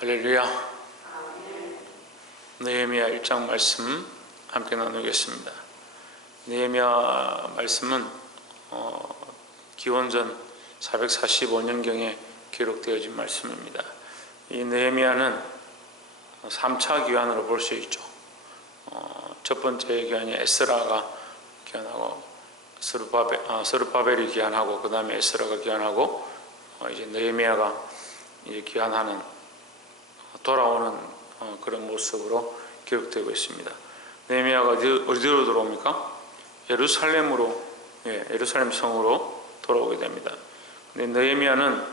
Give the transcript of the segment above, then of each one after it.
할렐루야. 느헤미야 1장 말씀 함께 나누겠습니다. 느헤미야 말씀은 기원전 445년경에 기록되어진 말씀입니다. 이 느헤미야는 3차 기환으로 볼 수 있죠. 첫 번째 기환이 에스라가 기환하고 스룹바벨이 기환하고 그 다음에 에스라가 기환하고 이제 느헤미야가 이제 기환하는 돌아오는 그런 모습으로 기록되고 있습니다. 느헤미야가 어디로 돌아옵니까? 예루살렘으로, 예루살렘 성으로 돌아오게 됩니다. 근데 느헤미야는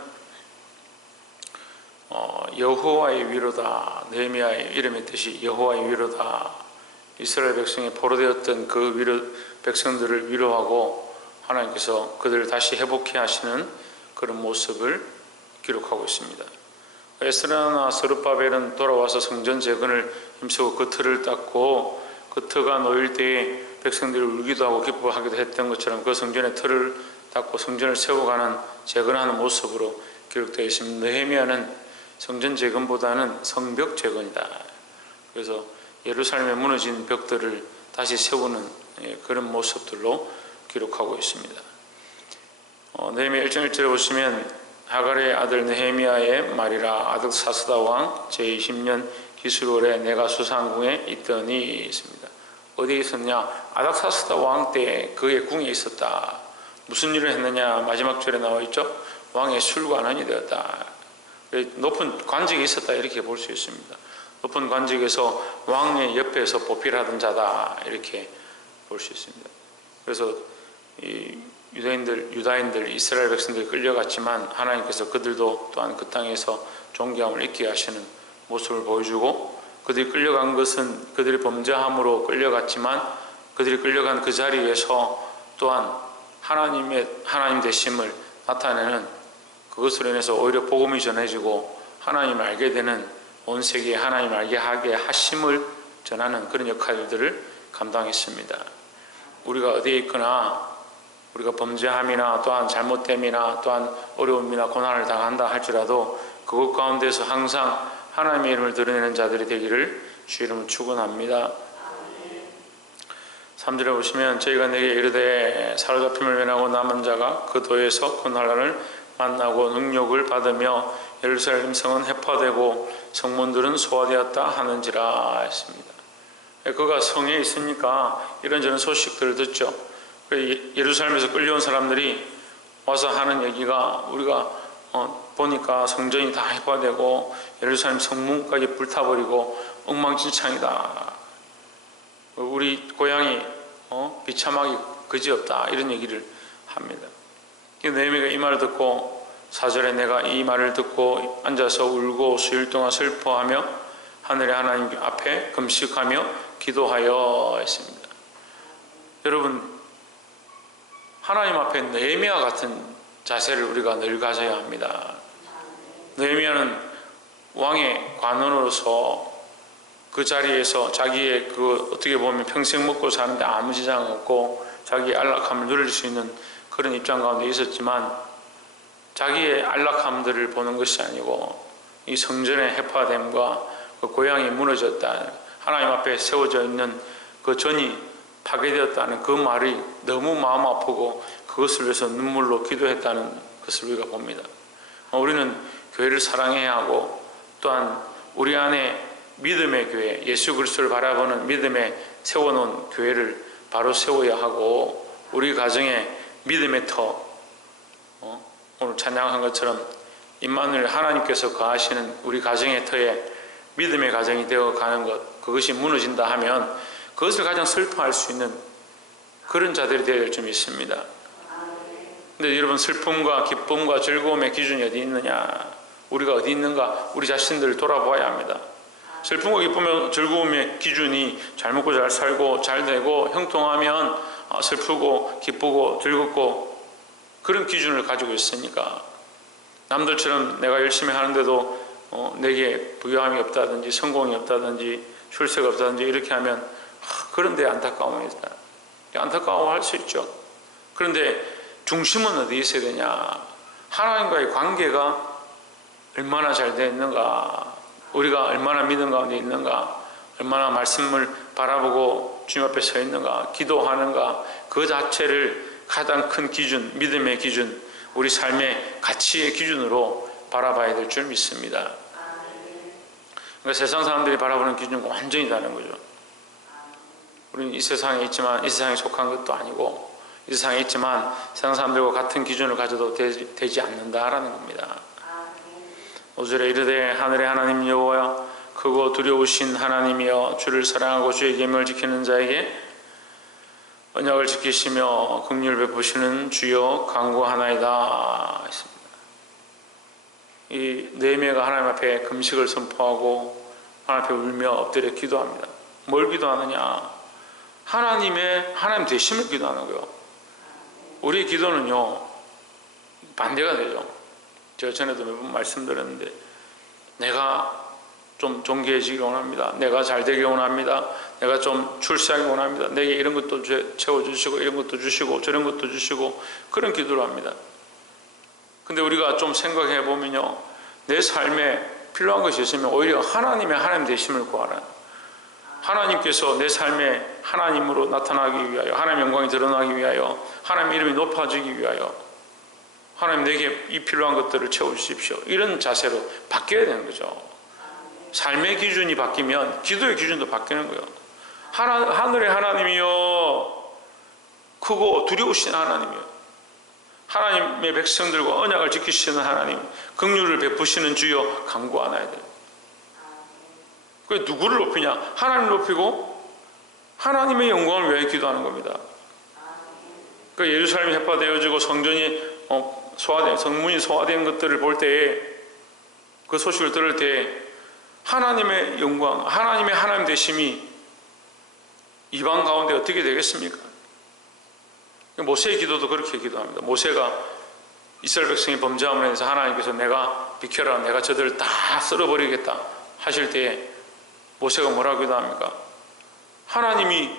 여호와의 위로다. 느헤미야의 이름의 뜻이 여호와의 위로다. 이스라엘 백성이 포로되었던 그 백성들을 위로하고 하나님께서 그들을 다시 회복해 하시는 그런 모습을 기록하고 있습니다. 에스라나 스룹바벨은 돌아와서 성전 재건을 힘쓰고 그 틀을 닦고 그 터가 놓일 때에 백성들이 울기도 하고 기뻐하기도 했던 것처럼 그 성전의 틀을 닦고 성전을 세워가는 재건하는 모습으로 기록되어 있습니다. 느헤미야는 성전 재건보다는 성벽 재건이다. 그래서 예루살렘에 무너진 벽들을 다시 세우는 그런 모습들로 기록하고 있습니다. 느헤미야 1장 1절에 보시면 하갈의 아들 느헤미야의 말이라 아득사스다 왕 제20년 기술월에 내가 수상궁에 있더니 있습니다. 어디에 있었냐? 아닥사스다 왕 때 그의 궁에 있었다. 무슨 일을 했느냐? 마지막 절에 나와 있죠. 왕의 술관원이 되었다. 높은 관직에 있었다 이렇게 볼 수 있습니다. 높은 관직에서 왕의 옆에서 보필하던 자다 이렇게 볼 수 있습니다. 그래서 이 유다인들, 이스라엘 백성들이 끌려갔지만 하나님께서 그들도 또한 그 땅에서 존귀함을 잊게 하시는 모습을 보여주고 그들이 끌려간 것은 그들이 범죄함으로 끌려갔지만 그들이 끌려간 그 자리에서 또한 하나님 되심을 나타내는 그것으로 인해서 오히려 복음이 전해지고 하나님을 알게 되는 온 세계에 하나님을 알게 하게 하심을 전하는 그런 역할들을 감당했습니다. 우리가 어디에 있거나 우리가 범죄함이나 또한 잘못됨이나 또한 어려움이나 고난을 당한다 할지라도 그것 가운데서 항상 하나님의 이름을 드러내는 자들이 되기를 주 이름으로 축원합니다. 3절에 보시면 저희가 내게 이르되 사로잡힘을 면하고 남은 자가 그 도에서 고난을 만나고 능욕을 받으며 예루살렘 성은 해파되고 성문들은 소화되었다 하는지라 했습니다. 그가 성에 있으니까 이런저런 소식들을 듣죠. 예루살렘에서 끌려온 사람들이 와서 하는 얘기가 우리가 보니까 성전이 다 해파되고 예루살렘 성문까지 불타버리고 엉망진창이다. 우리 고향이 비참하기 그지없다 이런 얘기를 합니다. 느헤미야가 이 말을 듣고 4절에 내가 이 말을 듣고 앉아서 울고 수일 동안 슬퍼하며 하늘의 하나님 앞에 금식하며 기도하여 했습니다. 여러분 하나님 앞에 느헤미야 같은 자세를 우리가 늘 가져야 합니다. 느헤미야는 왕의 관원으로서 그 자리에서 자기의 어떻게 보면 평생 먹고 사는데 아무 지장 없고 자기의 안락함을 누릴 수 있는 그런 입장 가운데 있었지만 자기의 안락함들을 보는 것이 아니고 이 성전의 해파됨과 그 고향이 무너졌다, 하나님 앞에 세워져 있는 그 전이 파괴되었다는 그 말이 너무 마음 아프고 그것을 위해서 눈물로 기도했다는 것을 우리가 봅니다. 우리는 교회를 사랑해야 하고 또한 우리 안에 믿음의 교회, 예수 그리스도를 바라보는 믿음에 세워놓은 교회를 바로 세워야 하고 우리 가정에 믿음의 터, 오늘 찬양한 것처럼 임마누엘 하나님께서 거하시는 우리 가정의 터에 믿음의 가정이 되어가는 것, 그것이 무너진다 하면 그것을 가장 슬퍼할 수 있는 그런 자들이 되어야 될 점이 있습니다. 근데 여러분 슬픔과 기쁨과 즐거움의 기준이 어디 있느냐? 우리가 어디 있는가? 우리 자신들을 돌아보아야 합니다. 슬픔과 기쁨과 즐거움의 기준이 잘 먹고 잘 살고 잘 되고 형통하면 슬프고 기쁘고 즐겁고 그런 기준을 가지고 있으니까 남들처럼 내가 열심히 하는데도 내게 부유함이 없다든지 성공이 없다든지 출세가 없다든지 이렇게 하면 그런데 안타까움이 있다. 안타까워할 수 있죠. 그런데 중심은 어디에 있어야 되냐? 하나님과의 관계가 얼마나 잘 되어 있는가? 우리가 얼마나 믿음 가운데 있는가, 얼마나 말씀을 바라보고 주님 앞에 서 있는가, 기도하는가, 그 자체를 가장 큰 기준, 믿음의 기준, 우리 삶의 가치의 기준으로 바라봐야 될 줄 믿습니다. 그러니까 세상 사람들이 바라보는 기준과 완전히 다른 거죠. 우리는 이 세상에 있지만 이 세상에 속한 것도 아니고, 이 세상에 있지만 세상 사람들과 같은 기준을 가져도 되지 않는다라는 겁니다. 5절에 이르되 하늘의 하나님 여호와여, 크고 두려우신 하나님이여, 주를 사랑하고 주의 계명을 지키는 자에게 언약을 지키시며 긍휼 베푸시는 주여 간구하나이다 했습니다. 이 느헤미야가 하나님 앞에 금식을 선포하고 하나님 앞에 울며 엎드려 기도합니다. 뭘 기도하느냐? 하나님 되심을 기도하는 거예요. 우리의 기도는요 반대가 되죠. 제가 전에도 몇 번 말씀드렸는데, 내가 좀 존귀해지기 원합니다. 내가 잘 되기 원합니다. 내가 좀 출세하기 원합니다. 내게 이런 것도 채워주시고 이런 것도 주시고 저런 것도 주시고, 그런 기도를 합니다. 근데 우리가 좀 생각해 보면요, 내 삶에 필요한 것이 있으면 오히려 하나님 되심을 구하라. 하나님께서 내 삶에 하나님으로 나타나기 위하여, 하나님의 영광이 드러나기 위하여, 하나님의 이름이 높아지기 위하여, 하나님 내게 이 필요한 것들을 채워주십시오, 이런 자세로 바뀌어야 되는 거죠. 삶의 기준이 바뀌면 기도의 기준도 바뀌는 거예요. 하늘의 하나님이여, 크고 두려우신 하나님이여, 하나님의 백성들과 언약을 지키시는 하나님, 긍휼을 베푸시는 주여 간구하나이다. 그게 누구를 높이냐? 하나님을 높이고 하나님의 영광을 위하여 기도하는 겁니다. 그 예루살렘이 해파되어지고 성전이 성문이 소화된 것들을 볼 때에, 그 소식을 들을 때 하나님의 영광, 하나님 되심이 이방 가운데 어떻게 되겠습니까? 모세의 기도도 그렇게 기도합니다. 모세가 이스라엘 백성이 범죄함으로 인해서 하나님께서 내가 비켜라, 내가 저들을 다 쓸어버리겠다 하실 때에 모세가 뭐라고 기도합니까? 하나님이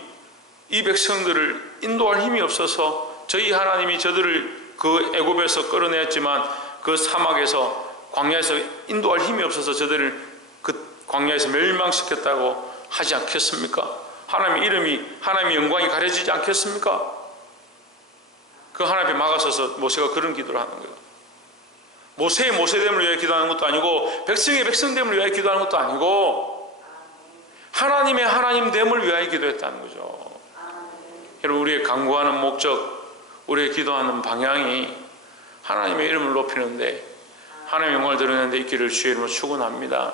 이 백성들을 인도할 힘이 없어서, 저희 하나님이 저들을 그 애굽에서 끌어내었지만 그 사막에서, 광야에서 인도할 힘이 없어서 저들을 그 광야에서 멸망시켰다고 하지 않겠습니까? 하나님의 이름이, 하나님의 영광이 가려지지 않겠습니까? 그 하나님 앞에 막아서서 모세가 그런 기도를 하는 거예요. 모세의 모세됨을 위해 기도하는 것도 아니고, 백성의 백성됨을 위해 기도하는 것도 아니고, 하나님의 하나님됨을 위하여 기도했다는 거죠. 여러분, 우리의 간구하는 목적, 우리의 기도하는 방향이 하나님의 이름을 높이는데, 하나님의 영광을 드러내는 데 있기를 주의 이름으로 축원합니다.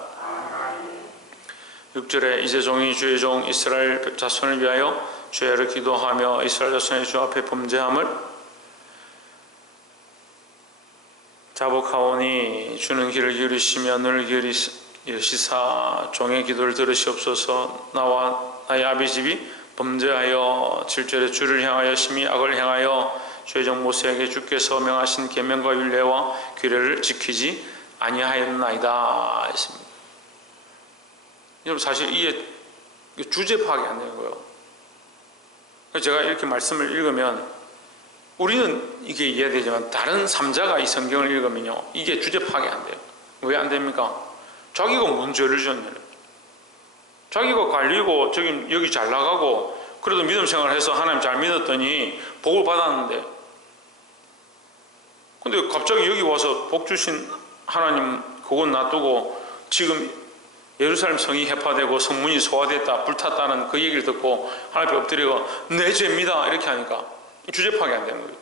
6절에 이제 종이 주의 종 이스라엘 자손을 위하여 죄를 기도하며 이스라엘 자손의 주 앞에 범죄함을 자복하오니 주는 귀를 기울이시며 눈을 기울이시사 종의 기도를 들으시옵소서. 나와 나의 아비집이 범죄하여 7절에 주를 향하여 심히 악을 행하여 주의 종 모세에게 주께서 명하신 계명과 율례와 규례를 지키지 아니하였나이다 했습니다. 여러분, 사실 이게 주제 파악이 안 되는 거예요. 제가 이렇게 말씀을 읽으면 우리는 이게 이해되지만, 다른 3자가 이 성경을 읽으면요, 이게 주제 파악이 안 돼요. 왜 안 됩니까? 자기가 뭔 죄를 지었냐, 자기가 관리고 여기 잘 나가고 그래도 믿음 생활을 해서 하나님 잘 믿었더니 복을 받았는데, 근데 갑자기 여기 와서 복 주신 하나님 그건 놔두고 지금 예루살렘 성이 해파되고 성문이 소화됐다, 불탔다는 그 얘기를 듣고 하나님 앞에 엎드리고 내 죄입니다 이렇게 하니까 주제 파악이 안 되는 거예요.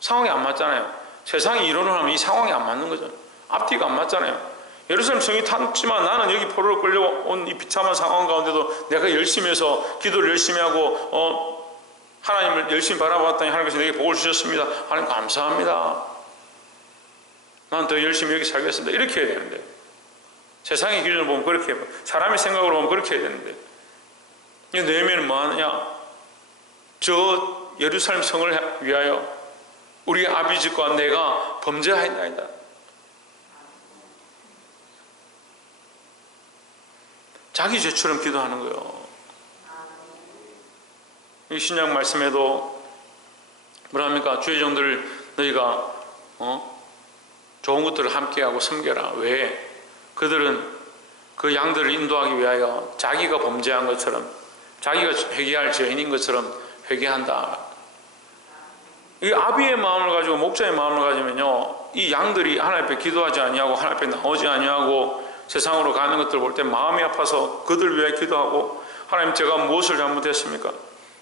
상황이 안 맞잖아요. 세상이 이론을 하면 이 상황이 안 맞는 거죠. 앞뒤가 안 맞잖아요. 예루살렘 성이 탔지만 나는 여기 포로로 끌려온 이 비참한 상황 가운데도 내가 열심히 해서 기도를 열심히 하고 하나님을 열심히 바라봤더니 하나님께서 내게 복을 주셨습니다. 하나님 감사합니다. 난 더 열심히 여기 살겠습니다. 이렇게 해야 되는데, 세상의 기준을 보면 그렇게 해요. 사람의 생각으로 보면 그렇게 해야 되는데, 느헤미야는 뭐 하느냐? 저 예루살렘 성을 위하여 우리 아비집과 내가 범죄하였나이다. 자기 죄처럼 기도하는 거예요. 이 신약 말씀에도 뭐랍니까? 주의 종들을 너희가 좋은 것들을 함께하고 섬겨라. 왜? 그들은 그 양들을 인도하기 위하여 자기가 범죄한 것처럼, 자기가 회개할 죄인인 것처럼 회개한다. 이 아비의 마음을 가지고 목자의 마음을 가지면요, 이 양들이 하나님 앞에 기도하지 아니하고 하나님 앞에 나오지 아니하고 세상으로 가는 것들을 볼 때 마음이 아파서 그들 위해 기도하고, 하나님 제가 무엇을 잘못했습니까?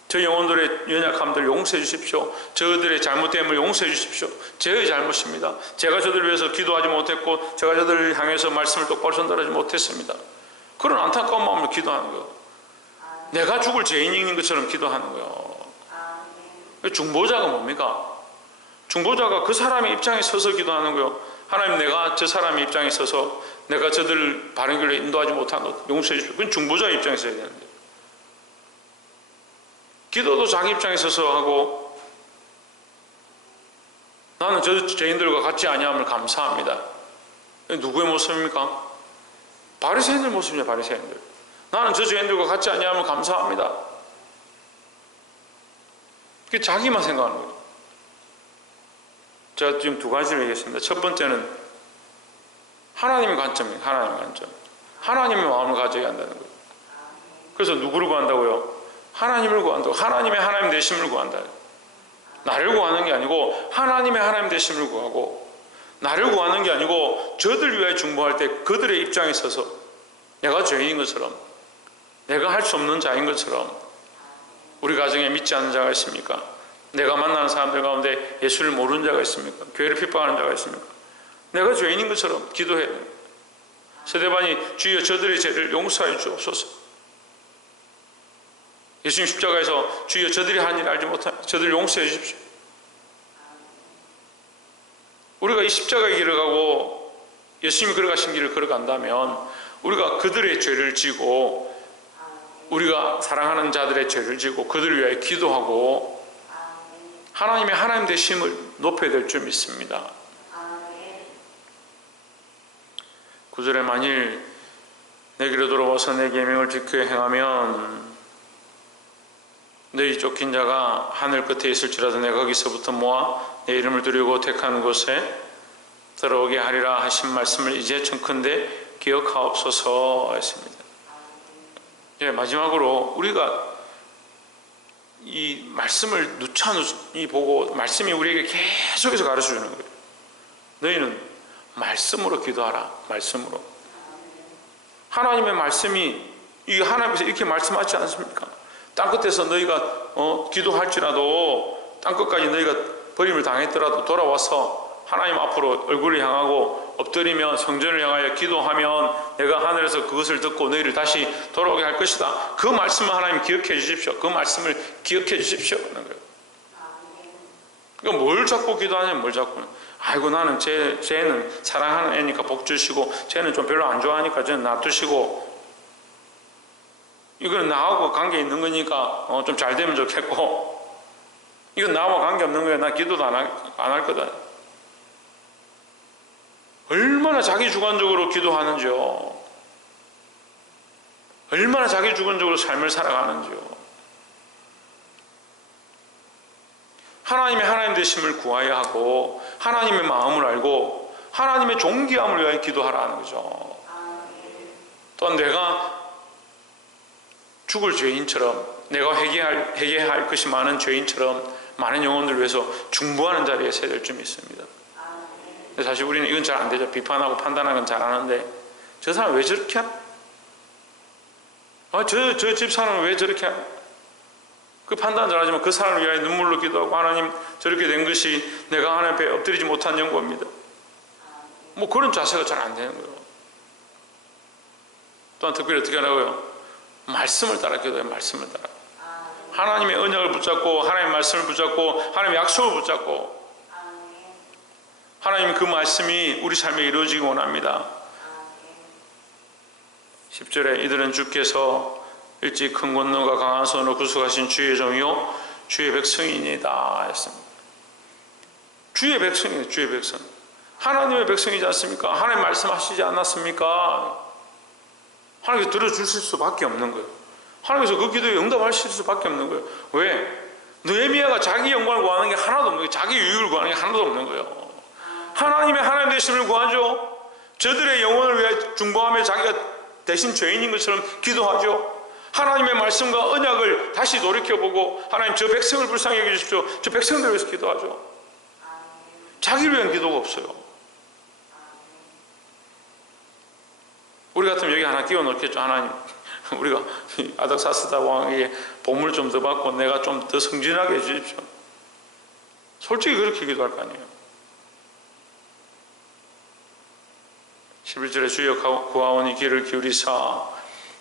저 영혼들의 연약함들 용서해 주십시오. 저들의 잘못됨을 용서해 주십시오. 저의 잘못입니다. 제가 저들을 위해서 기도하지 못했고 제가 저들을 향해서 말씀을 똑바로 전달하지 못했습니다. 그런 안타까운 마음으로 기도하는 거예요. 내가 죽을 죄인인 것처럼 기도하는 거예요. 중보자가 뭡니까? 중보자가 그 사람의 입장에 서서 기도하는 거예요. 하나님, 내가 저 사람의 입장에 서서 내가 저들을 바른 길로 인도하지 못한 것 용서해 주십시오. 그건 중보자의 입장에서 해야 되는데, 기도도 자기 입장에 서서 하고, 나는 저 죄인들과 같지 아니함을 감사합니다. 누구의 모습입니까? 바리새인들 모습이냐, 바리새인들. 나는 저 죄인들과 같지 아니함을 감사합니다. 그게 자기만 생각하는 거예요. 제가 지금 두 가지를 얘기했습니다. 첫 번째는 하나님의 관점이에요. 하나님의 관점. 하나님의 마음을 가져야 한다는 거예요. 그래서 누구를 구한다고요? 하나님을 구한다고. 하나님 되심을 구한다. 나를 구하는 게 아니고 하나님의 하나님 되심을 구하고, 나를 구하는 게 아니고 저들 위해 중보할 때 그들의 입장에 서서 내가 죄인인 것처럼, 내가 할 수 없는 자인 것처럼. 우리 가정에 믿지 않는 자가 있습니까? 내가 만나는 사람들 가운데 예수를 모르는 자가 있습니까? 교회를 핍박하는 자가 있습니까? 내가 죄인인 것처럼 기도해야 됩니다. 스데반이 주여 저들의 죄를 용서하여 주옵소서. 예수님 십자가에서 주여 저들이 한 일을 알지 못하면 저들을 용서해 주십시오. 우리가 이 십자가의 길을 가고 예수님이 걸어가신 길을 걸어간다면 우리가 그들의 죄를 지고, 우리가 사랑하는 자들의 죄를 지고 그들을 위하여 기도하고 하나님의 하나님 되심을 높여야 될 줄 믿습니다. 9절에 만일 내게로 돌아와서 내 계명을 지켜 행하면 너희 쫓긴 자가 하늘 끝에 있을지라도 내가 거기서부터 모아 내 이름을 두려고 택한 곳에 들어오게 하리라 하신 말씀을 이제 청컨대 기억하옵소서 했습니다. 예, 마지막으로 우리가 이 말씀을 누차누차 보고 말씀이 우리에게 계속해서 가르쳐 주는 거예요. 너희는 말씀으로 기도하라. 말씀으로. 하나님의 말씀이, 이 하나님께서 이렇게 말씀하지 않습니까? 땅끝에서 너희가 기도할지라도, 땅끝까지 너희가 버림을 당했더라도 돌아와서 하나님 앞으로 얼굴을 향하고 엎드리며 성전을 향하여 기도하면 내가 하늘에서 그것을 듣고 너희를 다시 돌아오게 할 것이다. 그 말씀을 하나님 기억해 주십시오. 그 말씀을 기억해 주십시오. 그러니까 뭘 자꾸 기도하냐면, 뭘 자꾸, 아이고 나는 쟤는 사랑하는 애니까 복 주시고 쟤는 좀 별로 안 좋아하니까 쟤는 놔두시고, 이거는 나하고 관계 있는 거니까 좀 잘 되면 좋겠고, 이건 나하고 관계 없는 거야. 나 기도도 안 할 거다. 얼마나 자기 주관적으로 기도하는지요. 얼마나 자기 주관적으로 삶을 살아가는지요. 하나님의 하나님 되심을 구해야 하고, 하나님의 마음을 알고 하나님의 존귀함을 위하여 기도하라는 거죠. 또한 내가 죽을 죄인처럼, 내가 회개할 것이 많은 죄인처럼 많은 영혼들을 위해서 중보하는 자리에 서야 될 줄 믿습니다. 사실 우리는 이건 잘 안 되죠. 비판하고 판단하는 건 잘하는데, 저 사람 왜 저렇게 하나? 저 집 사람은 왜 저렇게 하나? 그 판단은 잘하지만 그 사람을 위하여 눈물로 기도하고, 하나님 저렇게 된 것이 내가 하나님 앞에 엎드리지 못한 연고입니다. 뭐 그런 자세가 잘 안 되는 거예요. 또한 특별히 어떻게 하라고요? 말씀을 따라 기도해요. 말씀을 따라. 하나님의 언약을 붙잡고, 하나님의 말씀을 붙잡고, 하나님의 약속을 붙잡고, 하나님 그 말씀이 우리 삶에 이루어지기 원합니다. 10절에 이들은 주께서 일찍 큰 권능과 강한 손으로 구속하신 주의 종이요 주의 백성이니이다 했습니다. 주의 백성이에요. 주의 백성. 하나님의 백성이지 않습니까? 하나님 말씀하시지 않았습니까? 하나님께서 들어주실 수밖에 없는 거예요. 하나님께서 그 기도에 응답하실 수밖에 없는 거예요. 왜? 느헤미야가 자기 영광을 구하는 게 하나도 없는 거예요. 자기 유익을 구하는 게 하나도 없는 거예요. 하나님의 하나님 되심을 구하죠. 저들의 영혼을 위해 중보하며 자기가 대신 죄인인 것처럼 기도하죠. 하나님의 말씀과 언약을 다시 돌이켜보고 하나님 저 백성을 불쌍히 여기주십시오. 저 백성들을 위해서 기도하죠. 자기를 위한 기도가 없어요. 우리 같으면 여기 하나 끼워 넣겠죠. 하나님, 우리가 아닥사스다 왕에게 보물 좀 더 받고 내가 좀 더 성진하게 해주십시오. 솔직히 그렇게 기도할 거 아니에요. 11절에 주여 구하오니 귀를 기울이사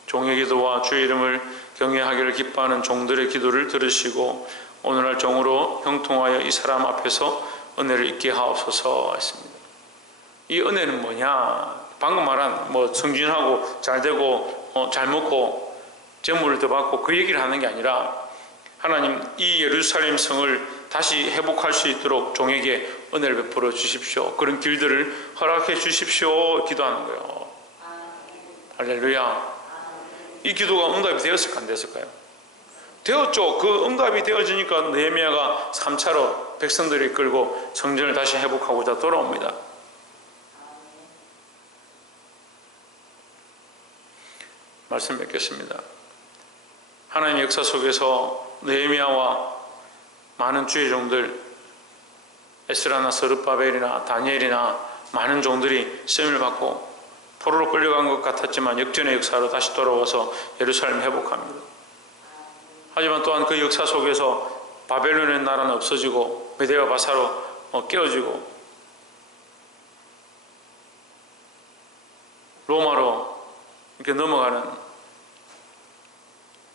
종의 기도와 주의 이름을 경외하기를 기뻐하는 종들의 기도를 들으시고 오늘날 종으로 형통하여 이 사람 앞에서 은혜를 잊게 하옵소서 했습니다. 이 은혜는 뭐냐? 방금 말한 성진하고 잘되고 잘 먹고 재물을 더 받고 그 얘기를 하는 게 아니라 하나님 이 예루살렘 성을 다시 회복할 수 있도록 종에게 은혜를 베풀어 주십시오. 그런 길들을 허락해 주십시오. 기도하는 거예요. 할렐루야. 이 기도가 응답이 되었을까 안 됐을까요? 되었죠. 그 응답이 되어지니까 느헤미야가 3차로 백성들을 이끌고 성전을 다시 회복하고자 돌아옵니다. 말씀 맺겠습니다. 하나님의 역사 속에서 느헤미야와 많은 주의 종들, 에스라나 서룹바벨이나 다니엘이나 많은 종들이 시험을 받고 포로로 끌려간 것 같았지만 역전의 역사로 다시 돌아와서 예루살렘을 회복합니다. 하지만 또한 그 역사 속에서 바벨론의 나라는 없어지고 메대와 바사로 깨어지고 로마로 이렇게 넘어가는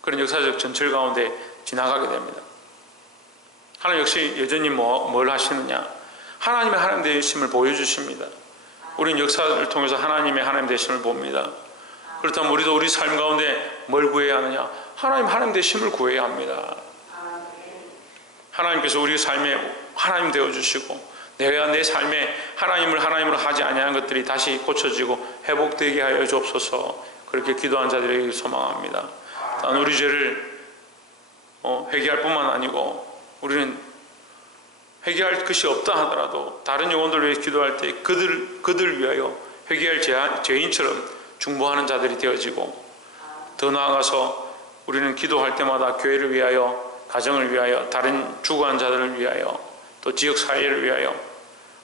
그런 역사적 전철 가운데 지나가게 됩니다. 하나님 역시 여전히 뭘 하시느냐? 하나님의 하나님 되심을 보여주십니다. 우리는 역사를 통해서 하나님의 하나님 되심을 봅니다. 그렇다면 우리도 우리 삶 가운데 뭘 구해야 하느냐? 하나님 되심을 구해야 합니다. 하나님께서 우리 삶에 하나님 되어주시고 내가 내 삶에 하나님으로 하지 아니하는 것들이 다시 고쳐지고 회복되게 하여 주옵소서. 그렇게 기도한 자들에게 소망합니다. 단 우리 죄를 회개할 뿐만 아니고 우리는 회개할 것이 없다 하더라도 다른 영혼들을 위해 기도할 때 그들 위하여 회개할 죄인처럼 중보하는 자들이 되어지고 더 나아가서 우리는 기도할 때마다 교회를 위하여 가정을 위하여 다른 죽어간 자들을 위하여 또 지역사회를 위하여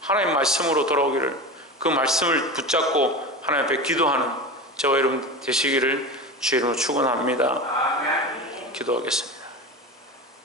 하나님 말씀으로 돌아오기를 그 말씀을 붙잡고 하나님 앞에 기도하는 저와 여러분 되시기를 주의 이름으로 축원합니다. 기도하겠습니다.